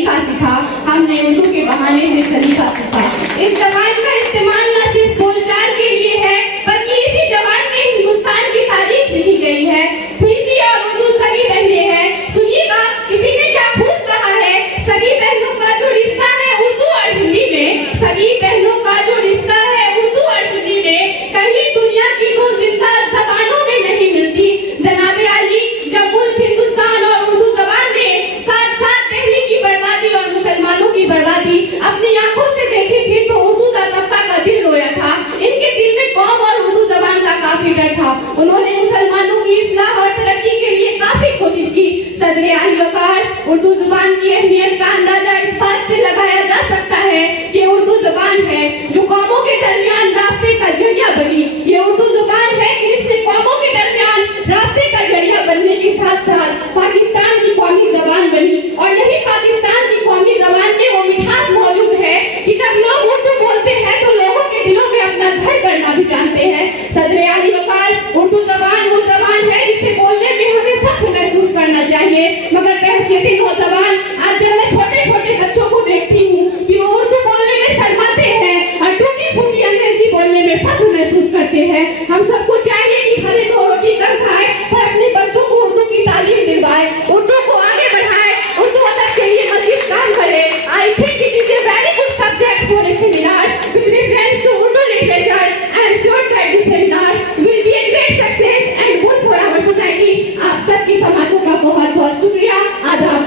सलीका सीखा, हमने उर्दू के बहाने से सलीका सीखा। इस जबान का इस्तेमाल न सिर्फ बोलचाल के लिए है, बल्कि इसी जबान में हिंदुस्तान की तारीख लिखी गई है। हिंदी और उर्दू सगी बहनें हैं। सुनिएगा, किसी ने क्या खूब कहा है, सगी बहनों का जो रिश्ता है उर्दू और हिंदी में, सगी बहनों का जो रिश्ता है उर्दू और हिंदी में, कहीं दुनिया की दो जिंदा जबानों में नहीं मिलती। जनाबे आली, जब मुल्क हिंदुस्तान और उर्दू जबान ने साथ साथ दिल्ली की बर्बादी और मुसलमानों की बर्बादी अपनी आंखों से देखी थी, तो उर्दू का तबका का दिल रोया था। इनके दिल में कौम और उर्दू जबान का काफी डर था। उन्होंने मुसलमानों की इस्लाह और तरक्की के लिए काफी कोशिश की। सदर आली वकार, उर्दू जुबान की अहमियत का अंदाजा इस बात से लगाया जा सकता है कि उर्दू जुबान है जो कौमों के दरमियान राब्ते का जरिया बनी। ये उर्दू जुबान है कि जिसने कौमों के दरमियान राब्ते का जरिया बनने के साथ साथ पाकिस्तान की कौमी जबान बनी। और यही पाकिस्तान की कौमी जबान में वो मिठास मौजूद है कि जब लोग उर्दू बोलते हैं तो लोगों के दिलों में अपना घर करना भी जानते हैं। सदर आली वकार, उर्दू जबान वो जबान है जिसे बोलने में हमें फख्र महसूस करना चाहिए, मगर बहसियत नौजवान आज जब मैं छोटे छोटे बच्चों को देखती हूँ कि वो उर्दू बोलने में शर्माते हैं और टूटी फूटी अंग्रेजी बोलने में फख्र महसूस करते हैं। हम सबको चाहिए कि भले दो रोटी कम खाए पर अपने बच्चों को उर्दू की तालीम दिलवाए, उर्दू को आगे बढ़ाए, उर्दू अदब के लिए मजीद काम करे। I think it is a very good subject for a seminar with reference to Urdu literature. I am sure that this seminar will be a great success and good for our society. आप सबकी समातों का बहुत बहुत शुक्रिया, आदाब।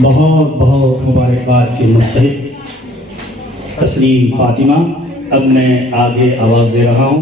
बहुत बहुत मुबारकबाद के मुस्तहिक तस्लीम फातिमा। अब मैं आगे आवाज़ दे रहा हूँ।